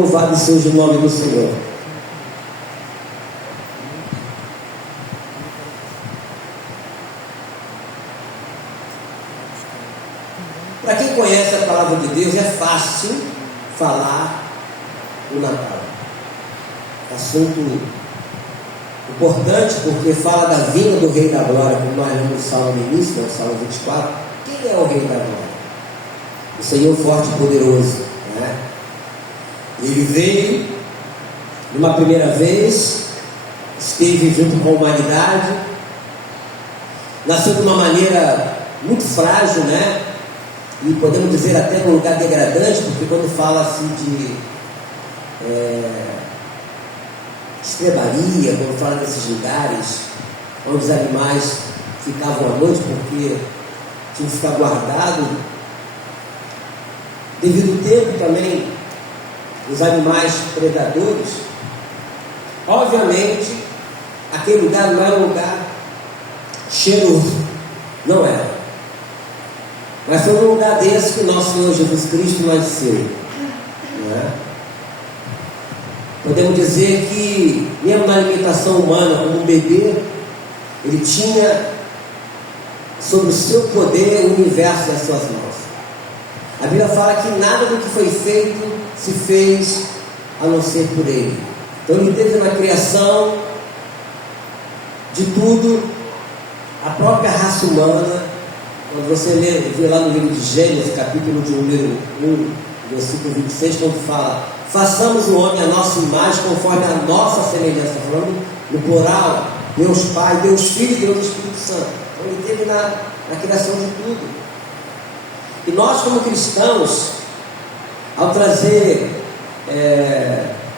Louvado seja o nome do Senhor. Para quem conhece a palavra de Deus, é fácil falar o Natal. Assunto importante, porque fala da vinda do Rei da Glória, como nós lemos no Salmo no início, no Salmo 24. Quem é o Rei da Glória? O Senhor forte e poderoso, né? Ele veio numa primeira vez, esteve junto com a humanidade, nasceu de uma maneira muito frágil, né? E podemos dizer até num lugar degradante, porque quando fala-se de estrebaria, quando fala desses lugares onde os animais ficavam à noite, porque tinham que ficar guardados, devido ao tempo também, os animais predadores, obviamente, aquele lugar não era um lugar cheiroso, não era. Mas foi um lugar desse que nosso Senhor Jesus Cristo nasceu, não é? Podemos dizer que, mesmo na alimentação humana, como um bebê, ele tinha sobre o seu poder o universo nas suas mãos. A Bíblia fala que nada do que foi feito se fez a não ser por ele. Então ele teve na criação de tudo, a própria raça humana. Quando você vê lá no livro de Gênesis, capítulo de número 1, versículo 26, quando fala: façamos o homem a nossa imagem, conforme a nossa semelhança, falando no plural, Deus Pai, Deus Filho e Deus Espírito Santo. Então ele teve na criação de tudo. E nós, como cristãos, ao trazer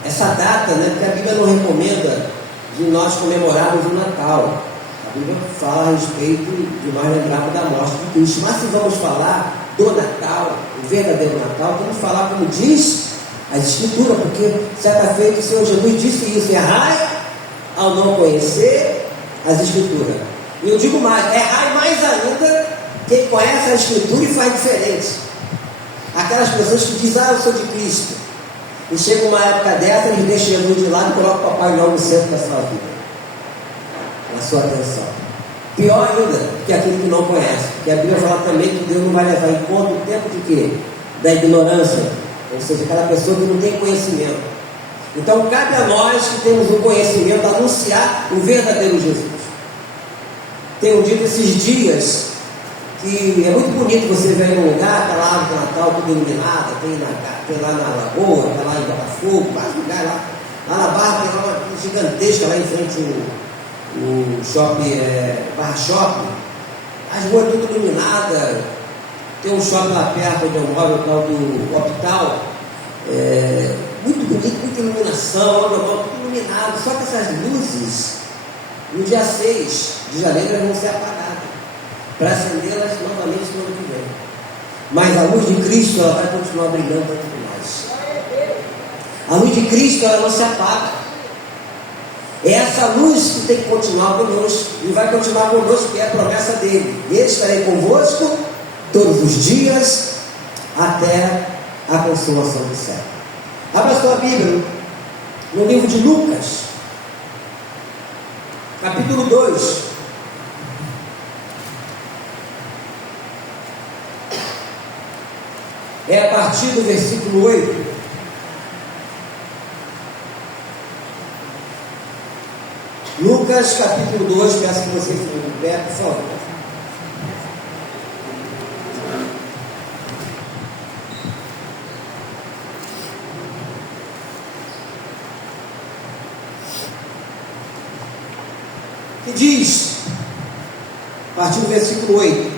essa data, né, porque a Bíblia não recomenda de nós comemorarmos o Natal. A Bíblia fala a respeito de nós lembrarmos da morte de Cristo. Mas se vamos falar do Natal, o verdadeiro Natal, vamos falar como diz as Escrituras, porque certa feita o Senhor Jesus disse isso: errai ao não conhecer as Escrituras. E eu digo mais, errai mais ainda quem conhece a Escritura e faz diferente. Aquelas pessoas que dizem: eu sou de Cristo, e chega uma época dessa, eles deixam Jesus de lado e colocam o Papai Noel no centro da sua vida, na sua atenção. Pior ainda que aquele que não conhece, porque a Bíblia fala também que Deus não vai levar em conta o tempo de quê? Da ignorância, ou seja, aquela pessoa que não tem conhecimento. Então cabe a nós que temos o conhecimento anunciar o verdadeiro Jesus. Tenho dito esses dias que é muito bonito você ver num lugar, está lá no Natal, tudo iluminado, tem lá na Lagoa, está lá em Botafogo, vários lugares lá. Lá na Barra tem uma gigantesca lá em frente o shopping, Barra Shopping. As ruas tudo iluminadas. Tem um shopping lá perto onde eu moro, o tal do Hospital. Muito bonito, muita iluminação, onde eu moro, tudo iluminado. Só que essas luzes, no dia 6 de janeiro, elas vão ser apagadas, para acendê-las novamente no ano que vem. Mas a luz de Cristo, ela vai continuar brilhando entre nós. A luz de Cristo, ela não se apaga. É essa luz que tem que continuar conosco, e vai continuar conosco, que é a promessa dele: eu estarei convosco todos os dias, até a consumação do século. Abra sua Bíblia no livro de Lucas, capítulo 2. É a partir do versículo 8. Lucas capítulo 2, peço que você fique de pé, por favor. Que diz, a partir do versículo 8: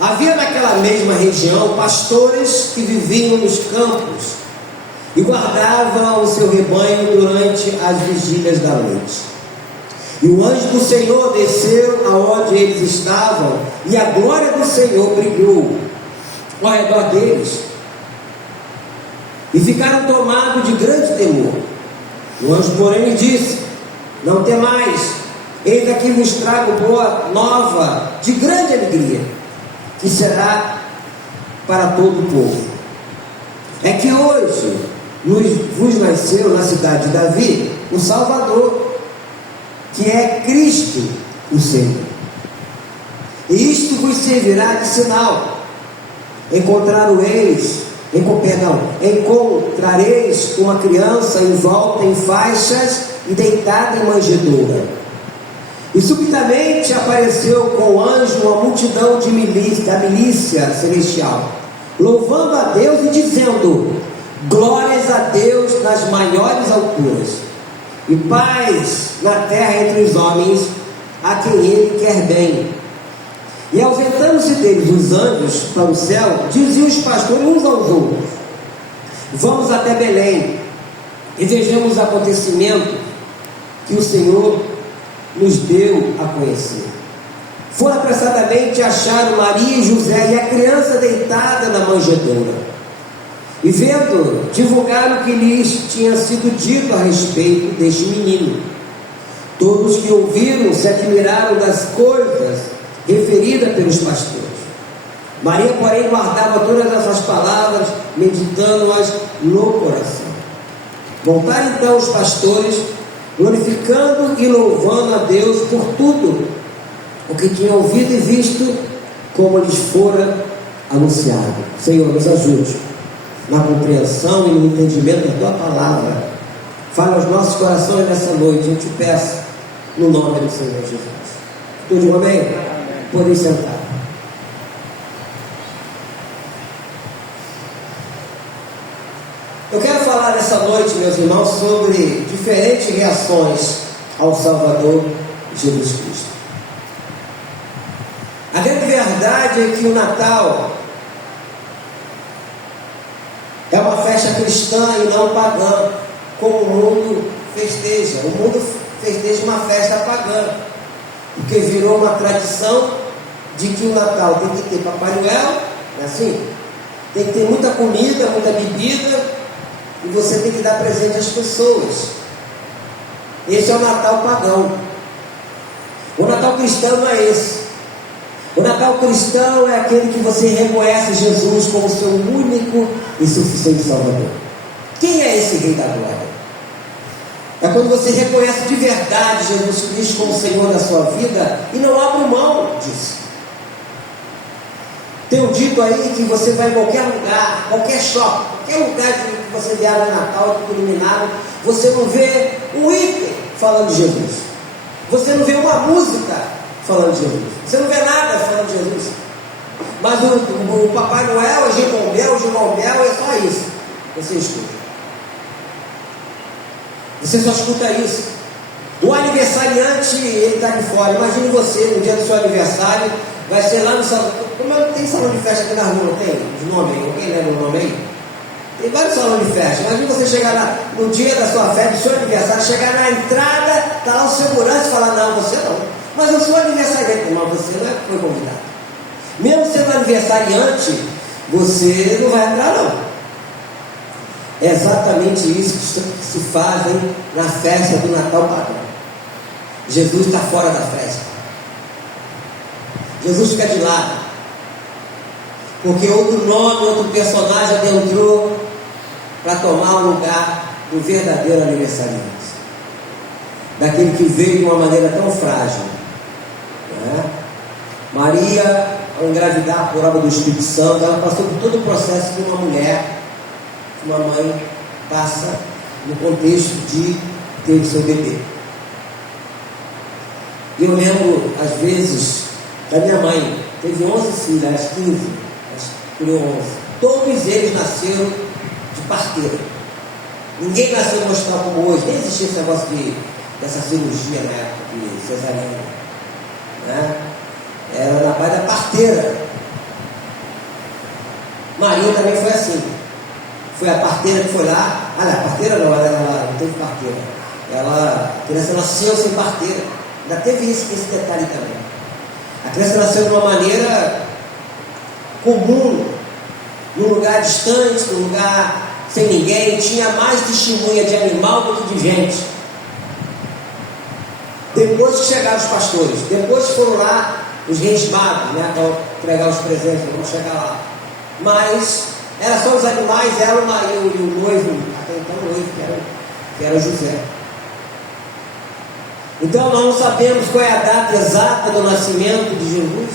havia naquela mesma região pastores que viviam nos campos e guardavam o seu rebanho durante as vigílias da noite. E o anjo do Senhor desceu aonde eles estavam, e a glória do Senhor brilhou ao redor deles, e ficaram tomados de grande temor. O anjo, porém, lhe disse: não temais, eis aqui vos trago boa nova de grande alegria, que será para todo o povo. hoje vos nasceu na cidade de Davi o Salvador, que é Cristo o Senhor. E isto vos servirá de sinal: encontrareis uma criança envolta em faixas e deitada em manjedoura. E subitamente apareceu com o anjo uma multidão da milícia celestial, louvando a Deus e dizendo: glórias a Deus nas maiores alturas, e paz na terra entre os homens, a quem Ele quer bem. E ausentando-se deles os anjos para o céu, diziam os pastores uns aos outros: vamos até Belém e vejamos o acontecimento que o Senhor nos deu a conhecer. Foram apressadamente, acharam Maria e José e a criança deitada na manjedoura. E vendo, divulgaram o que lhes tinha sido dito a respeito deste menino. Todos que ouviram se admiraram das coisas referidas pelos pastores. Maria, porém, guardava todas essas palavras, meditando-as no coração. Voltaram então os pastores, glorificando e louvando a Deus por tudo o que tinham ouvido e visto, como lhes fora anunciado. Senhor, nos ajude na compreensão e no entendimento da Tua palavra. Fala aos nossos corações nessa noite, eu te peço, no nome do Senhor Jesus. Tudo amém? Podem sentar. Eu quero falar nessa noite, meus irmãos, sobre diferentes reações ao Salvador Jesus Cristo. A grande verdade é que o Natal é uma festa cristã e não pagã, como o mundo festeja. O mundo festeja uma festa pagã, porque virou uma tradição de que o Natal tem que ter Papai Noel, não é assim? Tem que ter muita comida, muita bebida, e você tem que dar presente às pessoas. Esse é o Natal pagão. O Natal cristão não é esse. O Natal cristão é aquele que você reconhece Jesus como seu único e suficiente Salvador. Quem é esse Rei da Glória? É quando você reconhece de verdade Jesus Cristo como Senhor da sua vida e não abre mão disso. Tenho dito aí que você vai em qualquer lugar, qualquer shopping, qualquer lugar que você vier no Natal, que iluminado, você não vê um item falando de Jesus. Você não vê uma música falando de Jesus. Você não vê nada falando de Jesus. Mas o Papai Noel, o Jingle Bell, é só isso. Você escuta. Você só escuta isso. O aniversariante, ele está de fora. Imagine você, no dia do seu aniversário, vai ser lá no salão. Como tem salão de festa aqui na rua, não tem? Os nomes aí, alguém lembra o nome aí? Tem vários salões de festa. Imagine você chegar lá no dia da sua festa, do seu aniversário, chegar na entrada, está lá o segurança e falar: não, você não. Mas eu sou aniversariante. Mas você não foi convidado. Mesmo sendo aniversariante, você não vai entrar, não. É exatamente isso que se fazem na festa do Natal pagão. Jesus está fora da festa. Jesus fica de lado. Porque outro nome, outro personagem adentrou para tomar o lugar do verdadeiro aniversariante. Daquele que veio de uma maneira tão frágil. Né? Maria, ao engravidar por obra do Espírito Santo, ela passou por todo o processo de uma mulher, que uma mãe passa no contexto de ter o seu bebê. E eu lembro, às vezes, da minha mãe, teve 11 filhos, às 15, criou 11. Todos eles nasceram de parteira. Ninguém nasceu no hospital como hoje, nem existia esse negócio dessa cirurgia na época de cesariana. Né? Era na base da parteira. Maria também foi assim. Foi a parteira que foi lá. Ah, não, a parteira não, ela não teve parteira. A criança nasceu sem parteira. Ainda teve esse detalhe também. A criança nasceu de uma maneira comum, num lugar distante, num lugar sem ninguém. Tinha mais testemunha de animal do que de gente. Depois que chegaram os pastores, depois que foram lá os reis magos, né, para entregar os presentes, vamos chegar lá. Mas Era só os animais, ela e o noivo, até então o noivo, que era José. Então nós não sabemos qual é a data exata do nascimento de Jesus.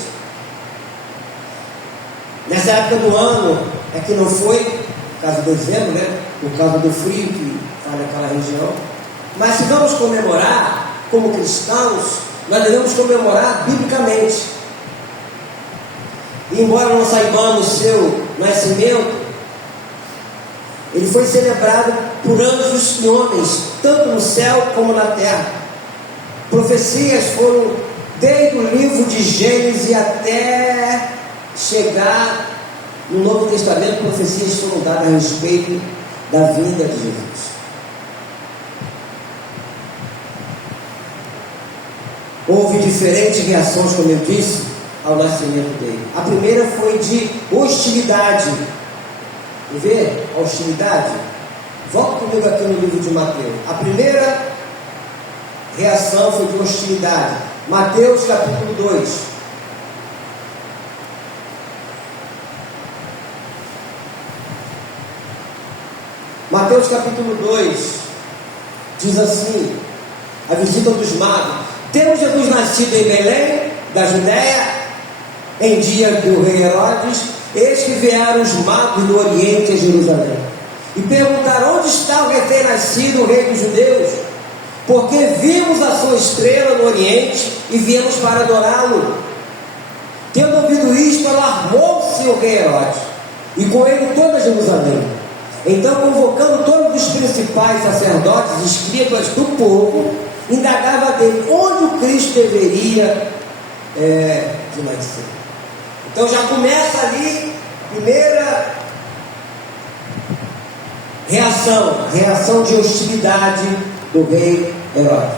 Nessa época do ano é que não foi, por causa do dezembro, né? Por causa do frio que faz naquela região. Mas se vamos comemorar como cristãos, nós devemos comemorar biblicamente. E embora não saibamos seu nascimento, ele foi celebrado por anjos e homens, tanto no céu como na terra. Profecias foram desde o livro de Gênesis até chegar no Novo Testamento. Profecias foram dadas a respeito da vinda de Jesus. Houve diferentes reações, como eu disse, ao nascimento dele. A primeira foi de hostilidade. Vê? Hostilidade. Volta comigo aqui no livro de Mateus. A primeira reação foi de hostilidade. Mateus capítulo 2. Mateus capítulo 2 diz assim: a visita dos magos. Tendo Jesus nascido em Belém, da Judéia, em dia do rei Herodes, eis que vieram os magos do Oriente a Jerusalém e perguntaram: onde está o recém-nascido, o rei dos judeus? Porque vimos a sua estrela no Oriente e viemos para adorá-lo. Tendo ouvido isto, alarmou-se o rei Herodes e com ele toda Jerusalém. Então, convocando todos os principais sacerdotes e escribas do povo, indagava dele onde o Cristo deveria de nascer. Então já começa ali a primeira reação de hostilidade do rei Herodes.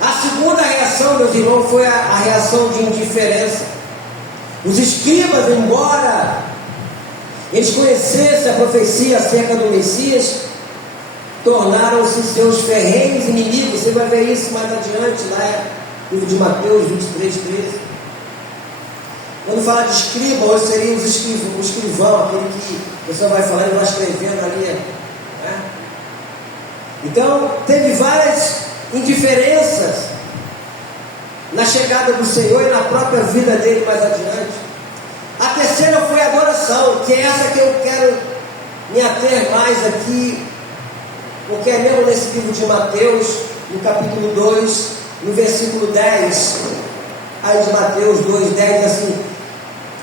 A segunda reação, meus irmãos, foi a reação de indiferença. Os escribas, embora eles conhecessem a profecia acerca do Messias, tornaram-se seus ferrenhos inimigos. Você vai ver isso mais adiante, lá no livro de Mateus 23, 13. Quando fala de escriba, hoje seria o escrivão, aquele que a pessoa vai falando e vai escrevendo ali, né? Então, teve várias indiferenças na chegada do Senhor e na própria vida dele mais adiante. A terceira foi a adoração, que é essa que eu quero me ater mais aqui, porque é mesmo nesse livro de Mateus, no capítulo 2, no versículo 10, aí de Mateus 2, 10, assim: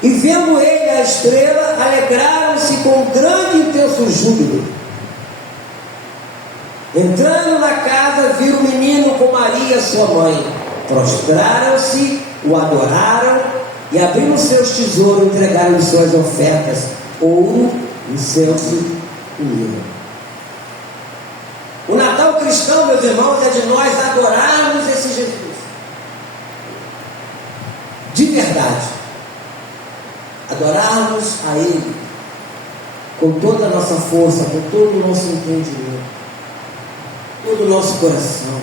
e vendo ele a estrela, alegraram-se com grande e intenso júbilo. Entrando na casa, viram o menino com Maria, sua mãe. Prostraram-se, o adoraram e, abrindo seus tesouros, entregaram suas ofertas: ouro, incenso e mirra. O Natal cristão, meus irmãos, é de nós adorarmos esse Jesus de verdade, adorarmos a Ele com toda a nossa força, com todo o nosso entendimento, todo o nosso coração,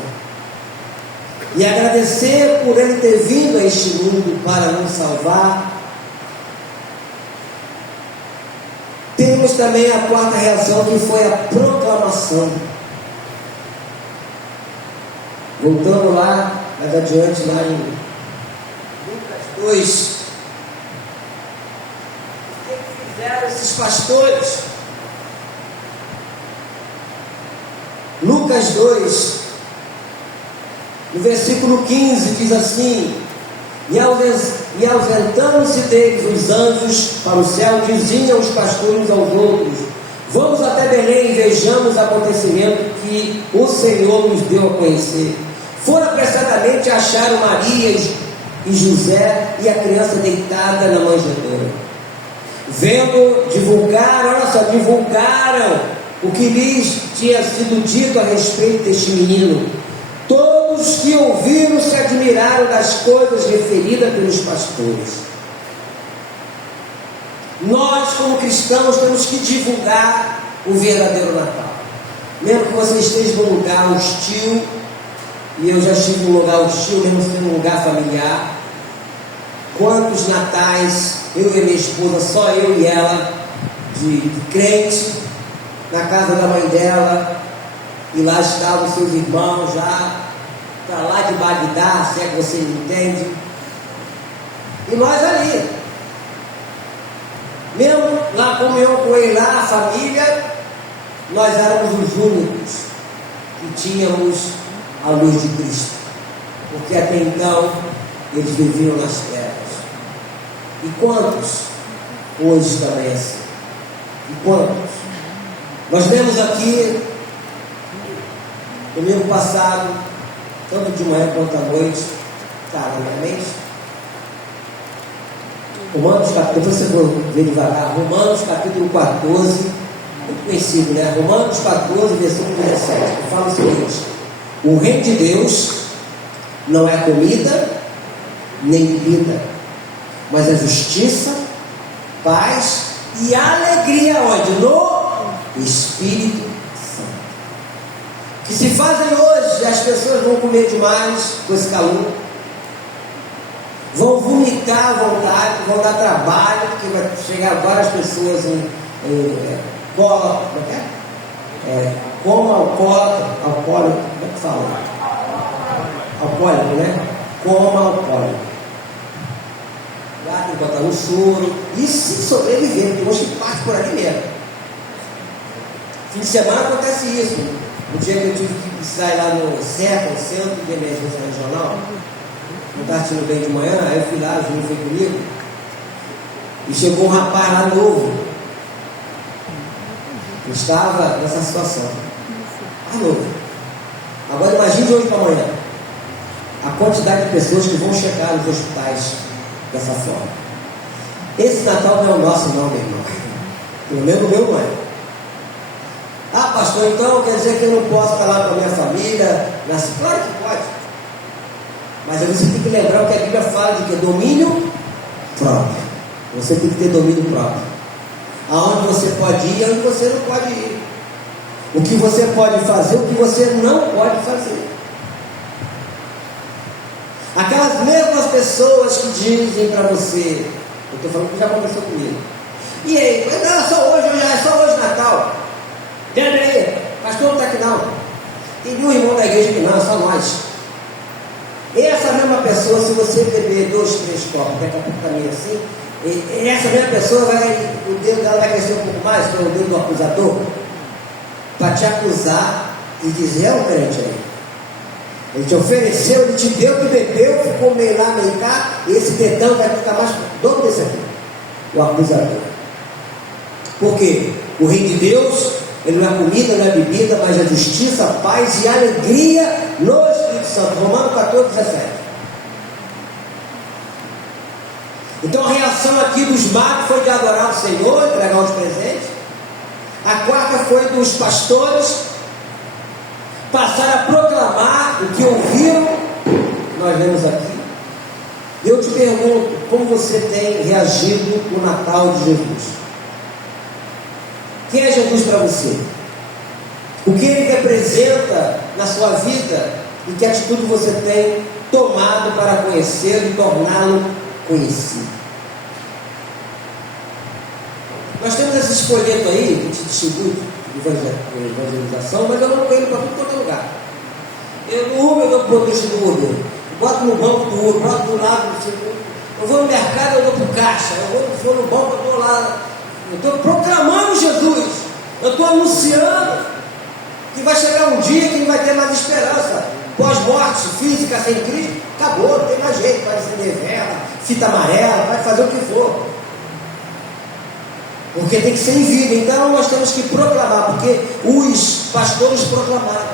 e agradecer por Ele ter vindo a este mundo para nos salvar. Temos também a quarta reação, que foi a proclamação. Voltando lá, mais adiante, lá em Lucas 2, o que fizeram esses pastores? Lucas 2, no versículo 15, diz assim: e ausentando-se deles os anjos para o céu, diziam os pastores aos outros: vamos até Belém e vejamos o acontecimento que o Senhor nos deu a conhecer. Foram apressadamente, acharam Maria e José e a criança deitada na manjedoura. Vendo, divulgaram o que lhes tinha sido dito a respeito deste menino. Todos que ouviram se admiraram das coisas referidas pelos pastores. Nós, como cristãos, temos que divulgar o verdadeiro Natal. Mesmo que você esteja num lugar hostil, e eu já estive num lugar hostil, mesmo sendo um lugar familiar. Quantos natais, eu e minha esposa, só eu e ela, de crente, na casa da mãe dela, e lá estavam seus irmãos já, para lá de Bagdá, se é que você me entende, e nós ali, mesmo na comunhão com ele lá, a família, nós éramos os únicos que tínhamos a luz de Cristo, porque até então eles viviam nas trevas. E quantos hoje também é assim? E quantos? Nós vemos aqui, domingo passado, tanto de manhã quanto à noite, na minha mente, Romanos capítulo, depois você for ver devagar, Romanos capítulo 14, muito conhecido, né? Romanos 14, versículo 17, que fala o seguinte: o reino de Deus não é comida nem bebida, mas é justiça, paz e alegria onde? No Espírito Santo. Que se fazem hoje, as pessoas vão comer demais com esse calor, vão vomitar à vontade, vão dar trabalho, porque vai chegar várias pessoas em cola, como é que é? Como alcoólico, como é que fala? Alcoólico, né? Como alcoólico. Lá tem que botar um soro, e se sobreviver, tem uns que parte por ali mesmo. Fim de semana acontece isso. Um dia que eu tive que sair lá no CEPA, Centro de Emergência Regional, não estava assistindo bem de manhã, aí eu fui lá, o Júnior foi comigo, e chegou um rapaz lá novo, que estava nessa situação. Novo. Agora imagine de hoje para amanhã a quantidade de pessoas que vão chegar nos hospitais dessa forma. Esse Natal não é o nosso não, meu irmão. Pelo menos o meu não é. Ah, pastor, então quer dizer que eu não posso falar com a minha família? Claro que pode. Mas aí você tem que lembrar o que a Bíblia fala de que é domínio próprio. Você tem que ter domínio próprio. Aonde você pode ir e aonde você não pode ir. O que você pode fazer, o que você não pode fazer. Aquelas mesmas pessoas que dizem para você, eu estou falando que já conversou comigo, e aí, mas não, é só hoje Natal. Dentro aí, pastor não está aqui não. Tem um irmão da igreja que não, é só nós. Essa mesma pessoa, se você beber 2, 3 copos, daqui a pouco também assim, essa mesma pessoa o dedo dela vai crescer um pouco mais, que é o dedo do acusador, para te acusar e dizer, é um crente aí. Ele te ofereceu, ele te deu, tu bebeu, ficou meio lá, meio cá, e esse dedão vai ficar mais dobro desse aqui, o acusador. Por quê? O reino de Deus, ele não é comida, não é bebida, mas é justiça, paz e alegria no Espírito Santo. Romanos 14, 17. Então a reação aqui dos magos foi de adorar o Senhor, entregar os presentes. A quarta foi dos pastores passar a proclamar o que ouviram. Nós vemos aqui. Eu te pergunto, como você tem reagido no Natal de Jesus? Quem é Jesus para você? O que ele representa na sua vida e que atitude você tem tomado para conhecê-lo e torná-lo conhecido? Nós temos esse folheto aí, que te distribui de evangelização, mas eu não ponho ele para tudo quanto é lugar. Eu no Uber, eu dou para o motorista do Uber, eu boto no banco do Uber, boto do lado do seguro. Eu vou no mercado, eu dou para o caixa, eu vou no banco, eu estou lá. Eu estou proclamando Jesus, eu estou anunciando que vai chegar um dia que não vai ter mais esperança. Pós-morte física sem Cristo, acabou, não tem mais jeito, vai acender vela, fita amarela, vai fazer o que for. Porque tem que ser em vida. Então nós temos que proclamar, porque os pastores proclamaram.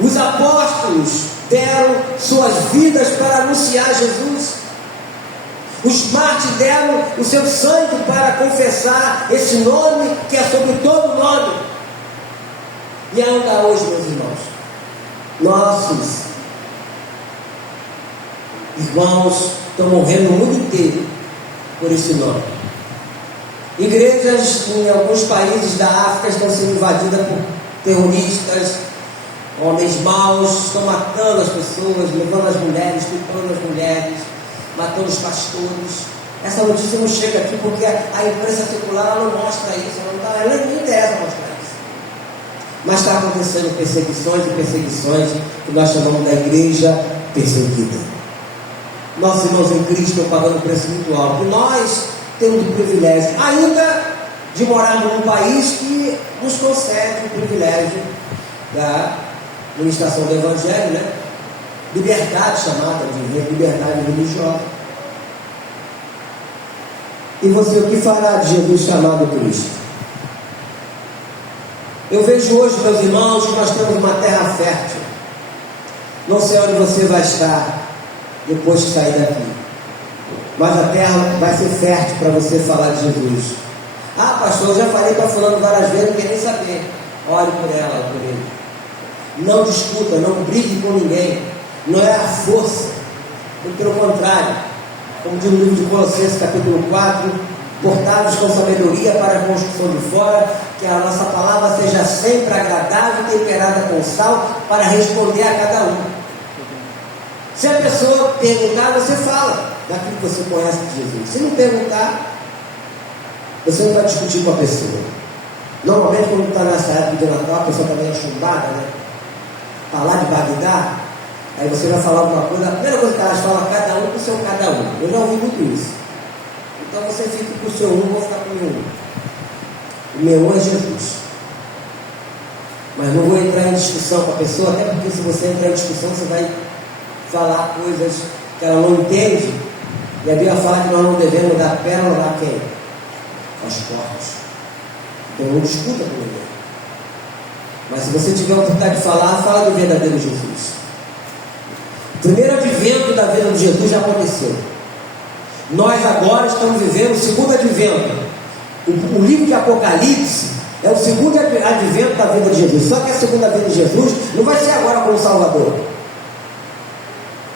Os apóstolos deram suas vidas para anunciar Jesus. Os mártires deram o seu sangue para confessar esse nome que é sobre todo nome. E ainda hoje, meus irmãos, nossos irmãos estão morrendo no mundo inteiro por esse nome. Igrejas em alguns países da África estão sendo invadidas por terroristas, homens maus, estão matando as pessoas, levando as mulheres, culpando as mulheres, matando os pastores. Essa notícia não chega aqui porque a imprensa circular ela não mostra isso, ela nem interessa mostrar isso. Mas está acontecendo perseguições e perseguições que nós chamamos da igreja perseguida. Nossos irmãos em Cristo estão pagando um preço muito alto. E nós temos o privilégio ainda de morar num país que nos concede o privilégio da ministração do Evangelho, né? Liberdade chamada de liberdade religiosa. E você, o que fará de Jesus chamado Cristo? Eu vejo hoje, meus irmãos, que nós temos uma terra fértil. Não sei onde você vai estar depois de sair daqui, mas a terra vai ser fértil para você falar de Jesus. Ah, pastor, eu já falei para fulano várias vezes, não quer nem saber. Ore por ela, por ele. Não discuta, não brigue com ninguém. Não é a força, pelo contrário, como diz no livro de Colossenses, capítulo 4, portados com sabedoria para a construção de fora, que a nossa palavra seja sempre agradável e temperada com sal, para responder a cada um. Se a pessoa perguntar, você fala daquilo que você conhece de Jesus. Se não perguntar, você não vai discutir com a pessoa. Normalmente, quando está nessa época de Natal, a pessoa está meio chumbada, né? Falar de Bagdá, aí você vai falar alguma coisa, a primeira coisa que elas falam, cada um com o seu cada um. Eu já ouvi muito isso. Então você fica com o seu um, vou ficar com o meu um. O meu um é Jesus. Mas não vou entrar em discussão com a pessoa, até porque se você entrar em discussão, você vai falar coisas que ela não entende. E a Bíblia fala que nós não devemos dar pérola a quem? Aos porcos. Então não discuta com ninguém. Mas se você tiver a oportunidade de falar, fala do verdadeiro Jesus. O primeiro advento da vida de Jesus já aconteceu. Nós agora estamos vivendo o segundo advento. O livro de Apocalipse é o segundo advento da vida de Jesus. Só que a segunda vida de Jesus não vai ser agora como Salvador.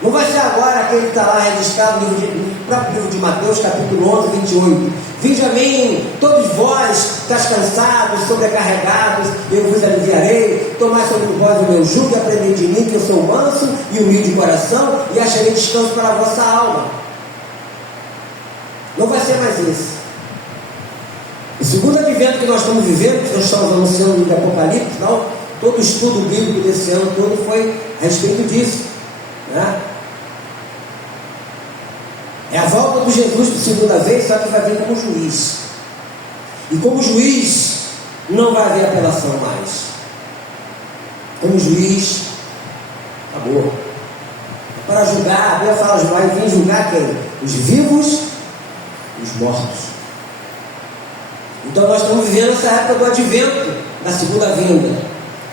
Não vai ser agora aquele que está lá registrado no próprio livro de Mateus, capítulo 11, 28. Vinde a mim, todos vós, estás cansados, sobrecarregados, eu vos aliviarei. Tomai sobre vós o meu jugo e aprendei de mim, que eu sou manso e humilde de coração, e acharei descanso para a vossa alma. Não vai ser mais esse. O segundo advento que nós estamos vivendo, que nós estamos anunciando no livro de Apocalipse, não, todo o estudo bíblico desse ano todo foi a respeito disso, né? É a volta de Jesus por segunda vez, só que vai vir como juiz. E como juiz, não vai haver apelação mais. Como juiz, acabou. Para julgar, a Bíblia fala, vai vir julgar quem? Os vivos e os mortos. Então nós estamos vivendo essa época do advento, da segunda vinda.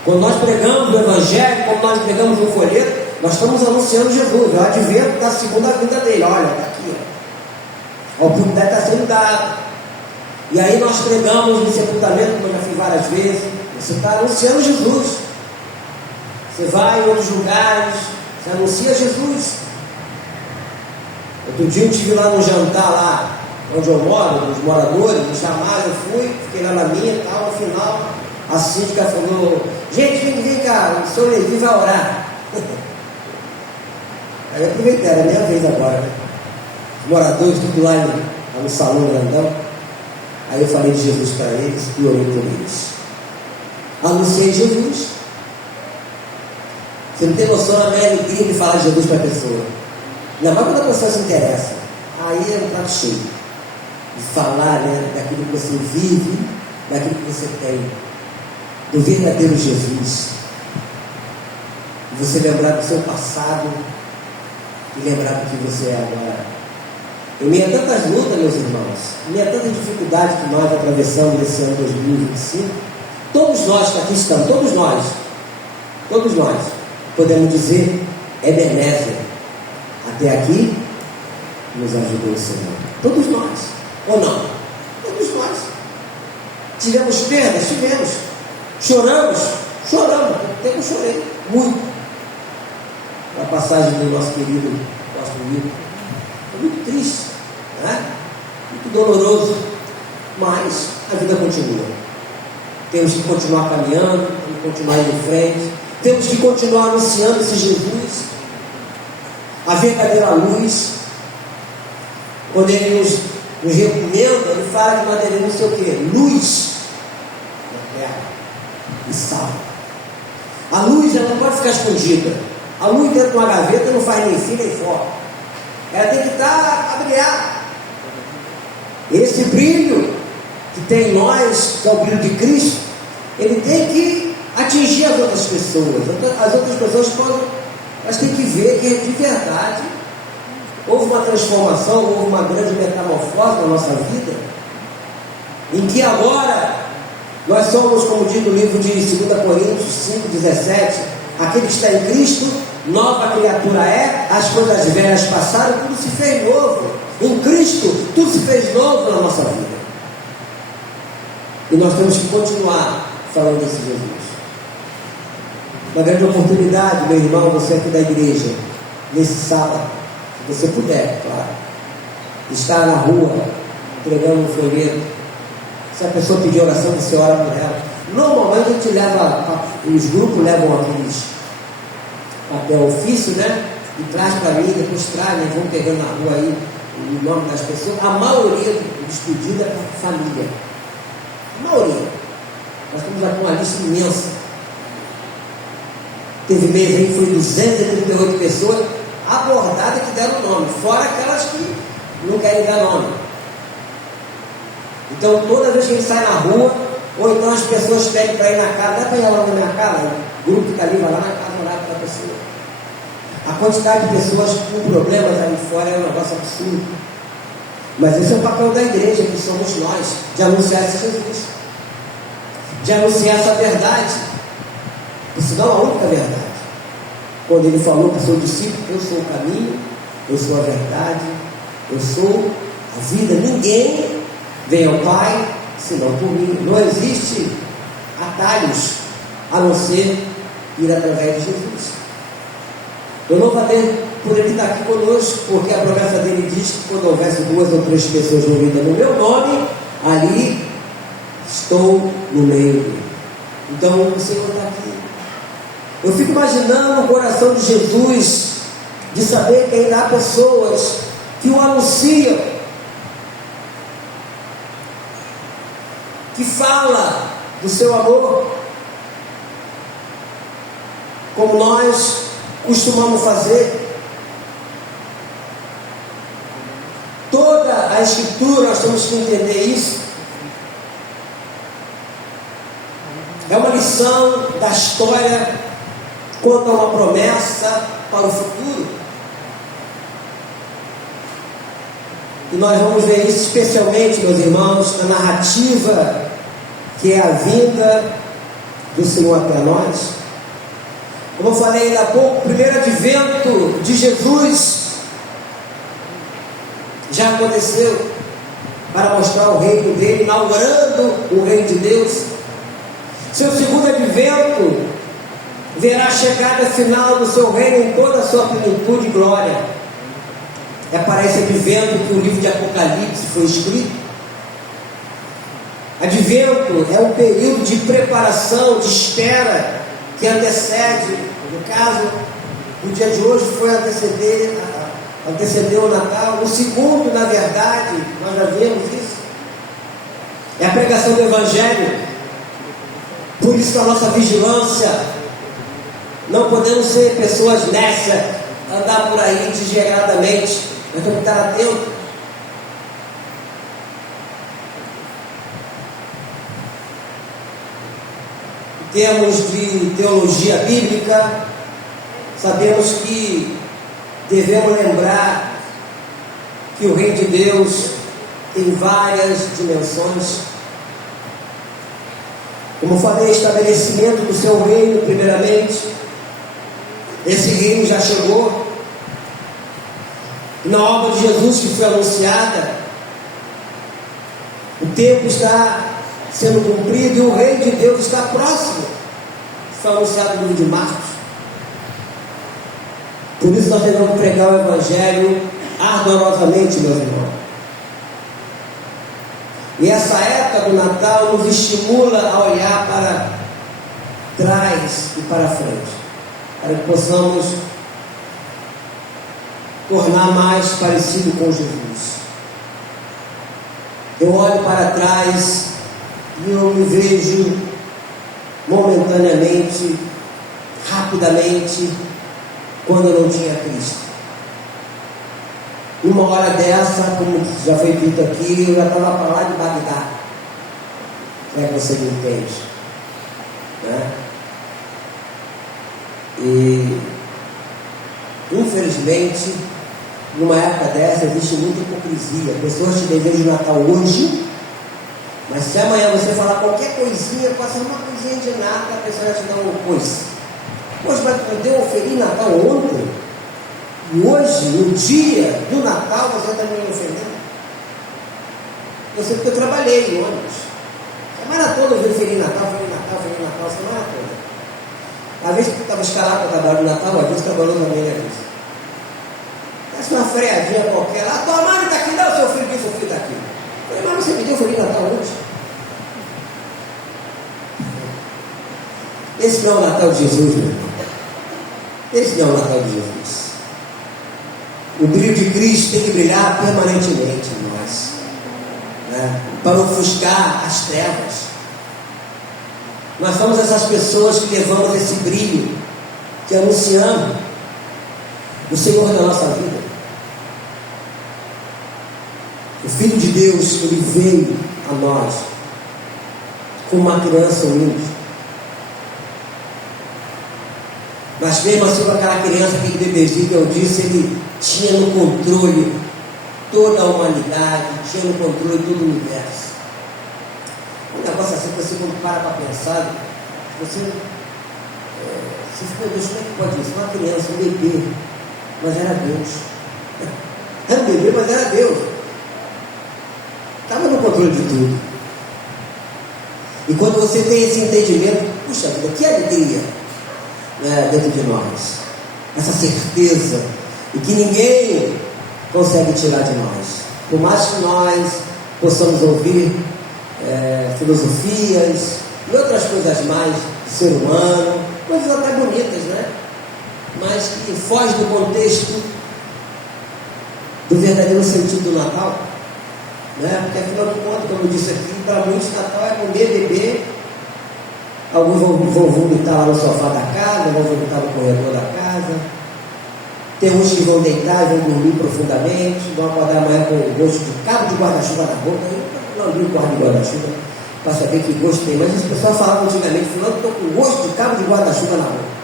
Quando nós pregamos o Evangelho, quando nós pregamos o folheto, nós estamos anunciando Jesus, o advento da segunda vinda dele. Olha, está aqui, ó. A oportunidade está sendo dada. E aí nós pregamos no sepultamento, como eu já fiz várias vezes. Você está anunciando Jesus. Você vai em outros lugares, você anuncia Jesus. Outro dia eu estive lá no jantar, lá onde eu moro, dos moradores, jamais eu fui, fiquei lá na minha e tal. No final, a síndica falou: gente, vem cá, o senhor Levi vai orar. Aí eu aproveitei, era a minha vez agora, né? Os moradores, tudo lá no salão grandão. Aí eu falei de Jesus para eles e orei por eles. Anunciei Jesus. Você não tem noção da minha alegria de falar de Jesus para a pessoa. Ainda mais quando a pessoa se interessa. Aí é um prato cheio. De falar, né, daquilo que você vive, daquilo que você tem. Do verdadeiro Jesus. De você lembrar do seu passado e lembrar do que você é agora. Em meio a tantas lutas, meus irmãos, em meio a tanta dificuldade que nós atravessamos nesse ano 2025, todos nós que aqui estamos, todos nós, podemos dizer: Ebenezer, até aqui nos ajudou o Senhor. Todos nós, ou não? Todos nós. Tivemos perdas? Tivemos. Choramos? Choramos. Até que eu chorei, muito. A passagem do nosso querido apóstolo Milton. Foi muito triste, né? Muito doloroso, mas a vida continua. Temos que continuar caminhando, temos que continuar indo em frente, temos que continuar anunciando esse Jesus, a verdadeira luz. quando ele nos recomenda, ele fala que nós devemos ser o quê? Luz na terra e sal. A luz ela não pode ficar escondida. A luz dentro de uma gaveta não faz nem fim nem fora. Ela tem que estar a brilhar. Esse brilho que tem em nós, que é o brilho de Cristo, ele tem que atingir as outras pessoas. As outras pessoas elas têm que ver que de verdade houve uma transformação, houve uma grande metamorfose na nossa vida, em que agora nós somos, como diz no livro de 2 Coríntios 5,17, aquele que está em Cristo, nova criatura é, as coisas velhas passaram, tudo se fez novo. Em Cristo, tudo se fez novo na nossa vida. E nós temos que continuar falando desse Jesus. Uma grande oportunidade, meu irmão, você aqui da igreja, nesse sábado, se você puder, claro, estar na rua, entregando um folheto. Se a pessoa pedir oração, você ora por ela. Normalmente a gente leva, os grupos levam aqueles papel ofício, né? E traz para mim, depois traz, né? Vão pegando na rua aí o nome das pessoas. A maioria dos pedidos é para família. A maioria. Nós temos aqui uma lista imensa. Teve mês aí que foi 238 pessoas abordadas que deram nome, fora aquelas que não querem dar nome. Então, toda vez que a gente sai na rua, ou então as pessoas pedem para ir na casa, dá para ir lá na minha casa, o grupo que está ali vai lá na casa orar pela pessoa. A quantidade de pessoas com problemas ali fora é um negócio absurdo. Mas esse é o papel da igreja, que somos nós, de anunciar esse Jesus, de anunciar essa verdade, por sinal a única verdade. Quando ele falou para o seu discípulo, eu sou o caminho, eu sou a verdade, eu sou a vida, ninguém vem ao Pai senão por mim. Não existe atalhos a não ser ir através de Jesus. Eu não falei por ele estar aqui conosco, porque a promessa dele diz que quando houvesse 2 ou 3 pessoas reunidas no meu nome, ali estou no meio dele. Então o Senhor está aqui. Eu fico imaginando o coração de Jesus, de saber que ainda há pessoas que o anunciam, que fala do seu amor, como nós costumamos fazer. Toda a Escritura, nós temos que entender isso. É uma lição da história, conta uma promessa para o futuro. E nós vamos ver isso especialmente, meus irmãos, na narrativa que é a vinda do Senhor até nós. Como eu falei ainda há pouco, o primeiro advento de Jesus já aconteceu para mostrar o reino dele, inaugurando o reino de Deus. Seu segundo advento verá a chegada final do seu reino em toda a sua plenitude e glória. É para esse advento que o livro de Apocalipse foi escrito. Advento é um período de preparação, de espera, que antecede, no caso, o dia de hoje foi antecedeu o Natal. O segundo, na verdade, nós já vimos isso, é a pregação do Evangelho. Por isso a nossa vigilância, não podemos ser pessoas nécias, andar por aí desregradamente, nós temos que estar atentos. Em termos de teologia bíblica, sabemos que devemos lembrar que o reino de Deus tem várias dimensões. Como falei, estabelecimento do seu reino, primeiramente. Esse reino já chegou. Na obra de Jesus que foi anunciada, o tempo está sendo cumprido e o reino de Deus está próximo. Foi anunciado no livro de Marcos. Por isso nós devemos pregar o Evangelho ardorosamente, meus irmãos. E essa época do Natal nos estimula a olhar para trás e para frente, para que possamos tornar mais parecido com Jesus. Eu olho para trás e eu me vejo momentaneamente, rapidamente, quando eu não tinha Cristo. Numa hora dessa, como já foi dito aqui, eu já estava para lá de Bagdá. É que você me entende, né? E infelizmente, numa época dessa existe muita hipocrisia. Pessoas te desejam Natal hoje, mas se amanhã você falar qualquer coisinha, passa uma coisinha de nada, a pessoa já te dá uma coisa. Poxa, mas eu oferi Natal ontem, e hoje, no dia do Natal, você está me ofendendo? Eu sei porque eu trabalhei em ônibus. Semana toda eu oferi Natal, semana toda. Às vezes tu estava escalado para trabalhar no Natal, às vezes trabalhou também, né? Parece uma freadinha qualquer lá, tua mãe está aqui, não, seu filho disso, seu filho está aqui. Eu falei, mas você me deu Feliz Natal hoje? Esse não é o Natal de Jesus, meu irmão. Esse não é o Natal de Jesus. O brilho de Cristo tem que brilhar permanentemente em nós, né? Para ofuscar as trevas. Nós somos essas pessoas que levamos esse brilho, que anunciamos o Senhor da nossa vida. O Filho de Deus, Ele veio a nós como uma criança humilde. Mas mesmo assim, com aquela criança, aquele bebezinho que eu disse, ele tinha no controle toda a humanidade, tinha no controle todo o universo. Um negócio assim que você quando para pensar, você fica, Deus, como é que pode isso? Uma criança, um bebê, mas era Deus. Era um bebê, mas era Deus. Estava no controle de tudo. E quando você tem esse entendimento, puxa vida, que alegria, né, dentro de nós. Essa certeza, e que ninguém consegue tirar de nós. Por mais que nós possamos ouvir filosofias e outras coisas mais do ser humano, coisas até bonitas, né? Mas que foge do contexto do verdadeiro sentido do Natal, né? Porque afinal de contas, como eu disse aqui, para muitos Natal é comer, beber. Alguns vão vomitar lá no sofá da casa, vão vomitar no corredor da casa. Tem uns que vão deitar e vão dormir profundamente, vão acordar amanhã com o gosto de cabo de guarda-chuva na boca. Eu não abri o quarto de guarda-chuva para saber que gosto tem, mas as pessoas falavam antigamente, falando que estou com gosto de cabo de guarda-chuva na boca.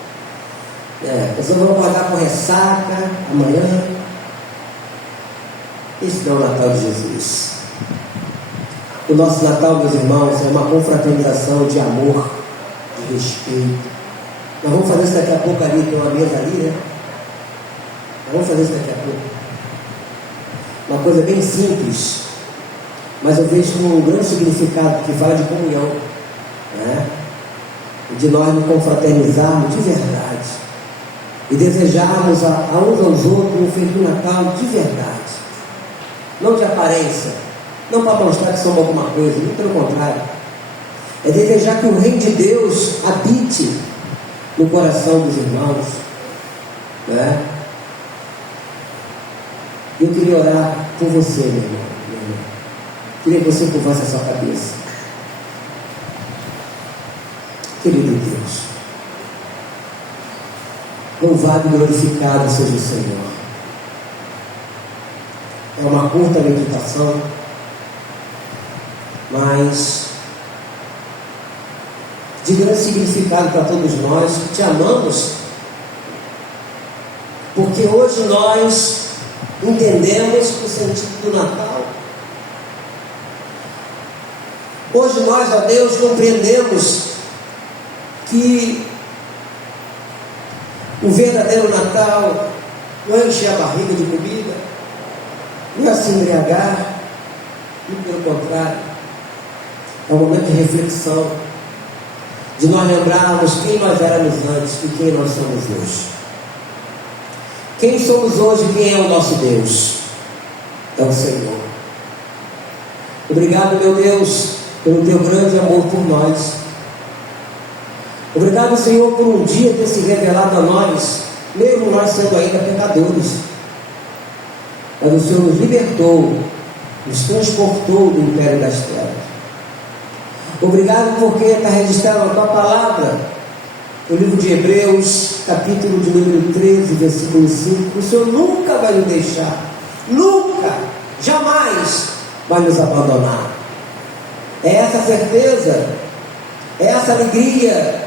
As pessoas vão acordar com ressaca amanhã. Esse não é o Natal de Jesus. O nosso Natal, meus irmãos, é uma confraternização de amor, de respeito. Nós vamos fazer isso daqui a pouco ali, tem uma mesa ali, né? Nós vamos fazer isso daqui a pouco. Uma coisa bem simples, mas eu vejo com um grande significado, que fala de comunhão, né? De nós nos confraternizarmos de verdade e desejarmos a uns aos outros um Feliz Natal de verdade, não de aparência, não para mostrar que somos alguma coisa, muito pelo contrário. É desejar que o reino de Deus habite no coração dos irmãos, né? Eu queria orar por você, meu irmão, minha irmã. Queria que você curvasse a sua cabeça. Querido Deus, louvado e glorificado seja o Senhor. É uma curta meditação, mas de grande significado para todos nós que te amamos, porque hoje nós entendemos o sentido do Natal. Hoje nós, ó Deus, compreendemos que o verdadeiro Natal não é encher a barriga de comida, não é se embriagar, muito pelo contrário, é um momento de reflexão, de nós lembrarmos quem nós éramos antes e quem nós somos hoje. Quem somos hoje e quem é o nosso Deus? É o Senhor. Obrigado, meu Deus, pelo teu grande amor por nós. Obrigado, Senhor, por um dia ter se revelado a nós, mesmo nós sendo ainda pecadores. Mas o Senhor nos libertou nos transportou do império das trevas. Obrigado porque está registrado na tua palavra, no livro de Hebreus, capítulo de número 13, versículo 5, o Senhor nunca vai nos deixar, nunca, jamais vai nos abandonar. É essa certeza, é essa alegria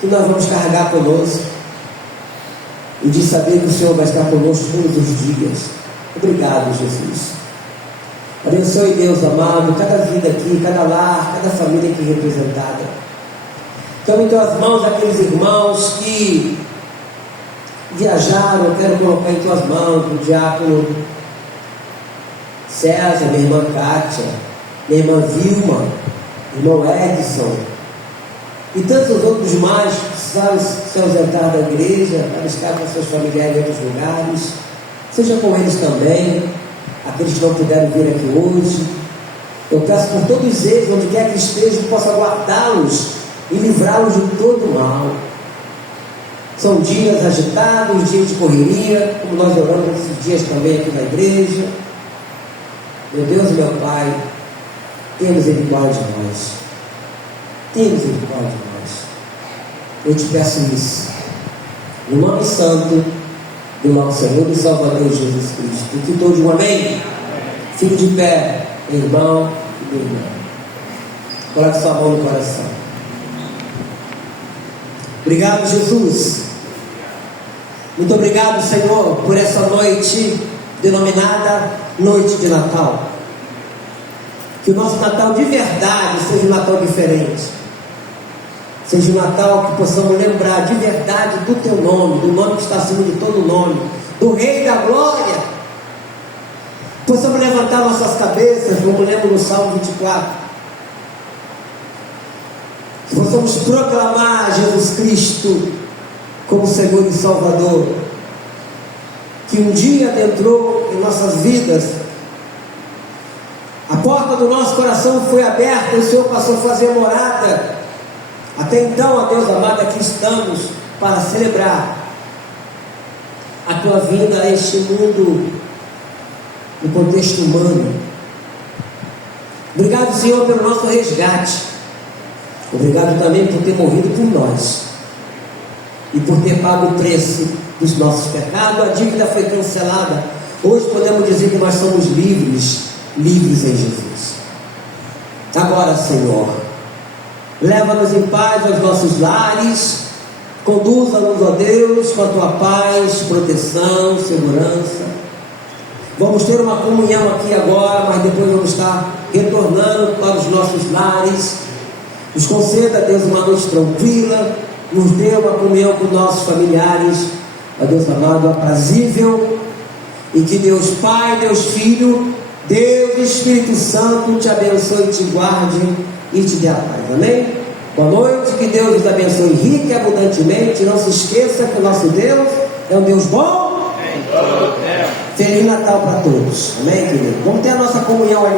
que nós vamos carregar conosco, e de saber que o Senhor vai estar conosco todos os dias. Obrigado, Jesus. Abençoe, Deus amado, cada vida aqui, cada lar, cada família aqui representada. Então, em tuas mãos, aqueles irmãos que viajaram, eu quero colocar em tuas mãos o diácono César, minha irmã Kátia, minha irmã Vilma, irmão Edson, e tantos outros mais que precisaram se ausentar da igreja para estar com seus familiares em outros lugares. Seja com eles também, aqueles que não puderam vir aqui hoje. Eu peço por todos eles, onde quer que estejam, possa guardá-los e livrá-los de todo mal. São dias agitados, dias de correria, como nós oramos esses dias também aqui na igreja. Meu Deus e meu Pai, tenha misericórdia de nós. Tenha misericórdia de nós. Eu te peço isso, no nome santo do nosso Senhor e Salvador Jesus Cristo. Que todos digam amém. Fique de pé, irmão e irmã. Coloque sua mão no coração. Obrigado, Jesus. Muito obrigado, Senhor, por essa noite denominada Noite de Natal. Que o nosso Natal de verdade seja um Natal diferente. Seja um Natal que possamos lembrar de verdade do Teu nome, do nome que está acima de todo nome, do Rei da Glória. Possamos levantar nossas cabeças, como lemos no Salmo 24. Que possamos proclamar Jesus Cristo como Senhor e Salvador, que um dia adentrou em nossas vidas. A porta do nosso coração foi aberta, o Senhor passou a fazer morada. Até então, ó Deus amado, aqui estamos para celebrar a Tua vinda a este mundo no contexto humano. Obrigado, Senhor, pelo nosso resgate. Obrigado também por ter morrido por nós e por ter pago o preço dos nossos pecados. A dívida foi cancelada. Hoje podemos dizer que nós somos livres em Jesus. Agora, Senhor, leva-nos em paz aos nossos lares, conduza-nos, ó Deus, com a Tua paz, proteção, segurança. Vamos ter uma comunhão aqui agora, mas depois vamos estar retornando para os nossos lares. Nos conceda, Deus, uma noite tranquila, nos dê uma comunhão com nossos familiares, ó Deus amado, aprazível, e que Deus Pai, Deus Filho, Deus Espírito Santo te abençoe, te guarde e te dê a paz. Amém? Boa noite, que Deus nos abençoe rica e abundantemente. Não se esqueça que o nosso Deus é um Deus bom. Feliz Natal para todos. Amém, querido? Vamos ter a nossa comunhão ali.